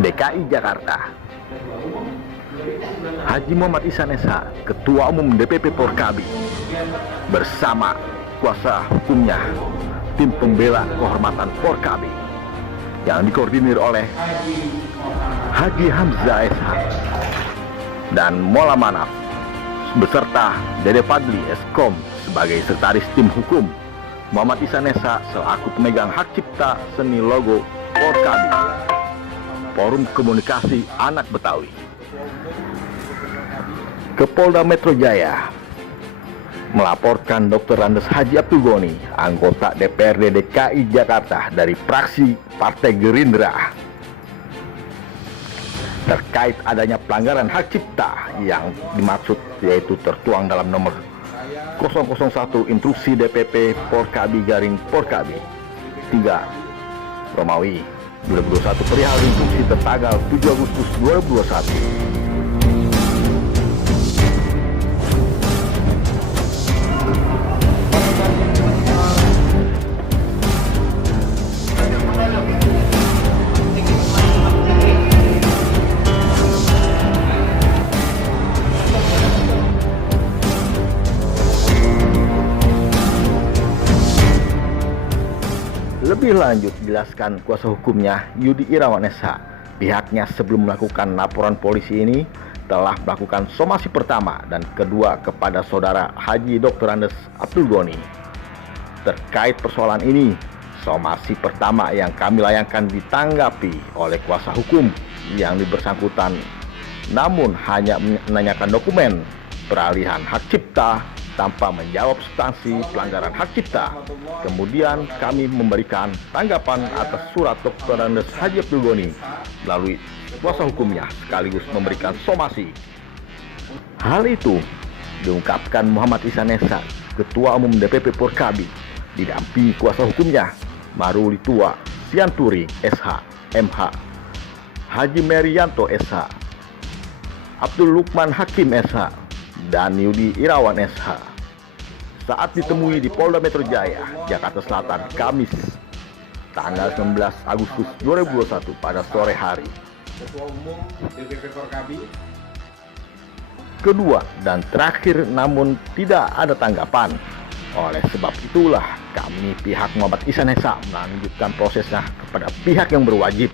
DKI Jakarta. Haji Muhammad Ihsan SH, Ketua Umum DPP Porkabi, bersama kuasa hukumnya, tim pembela kehormatan Porkabi, yang dikoordinir oleh Haji Hamzah SH dan Mola Manaf, beserta Dede Fadli Eskom sebagai sekretaris tim hukum, Muhammad Ihsan SH selaku pemegang hak cipta seni logo Porkabi, Forum Komunikasi Anak Betawi. Ke Polda Metro Jaya melaporkan Dr. Andes Haji Abdul Goni, anggota DPRD DKI Jakarta dari fraksi Partai Gerindra, terkait adanya pelanggaran hak cipta yang dimaksud, yaitu tertuang dalam nomor 001 Instruksi DPP Porkabi garing Porkabi 3 Romawi 2021 perihal instruksi tertanggal 7 Agustus 2021. Lebih lanjut dijelaskan kuasa hukumnya Yudi Irawan SH, pihaknya sebelum melakukan laporan polisi ini telah melakukan somasi pertama dan kedua kepada saudara Haji Dr. Andes Abdul Goni. Terkait persoalan ini, somasi pertama yang kami layangkan ditanggapi oleh kuasa hukum yang bersangkutan, namun hanya menanyakan dokumen peralihan hak cipta tanpa menjawab substansi pelanggaran hak cipta. Kemudian kami memberikan tanggapan atas surat Dr. Andes Haji Abdul Goni melalui kuasa hukumnya sekaligus memberikan somasi. Hal itu diungkapkan Muhammad Ihsan SH, Ketua Umum DPP Porkabi, didampingi kuasa hukumnya Maruli Tua Sianturi SH, MH, Haji Merianto SH, Abdul Lukman Hakim SH, dan Yudi Irawan SH saat ditemui di Polda Metro Jaya, Jakarta Selatan, Kamis tanggal 19 Agustus 2021 pada sore hari. Ketua Umum DPP Porkabi. Kedua dan terakhir, namun tidak ada tanggapan. Oleh sebab itulah kami pihak Muhammad Ihsan SH melanjutkan prosesnya kepada pihak yang berwajib.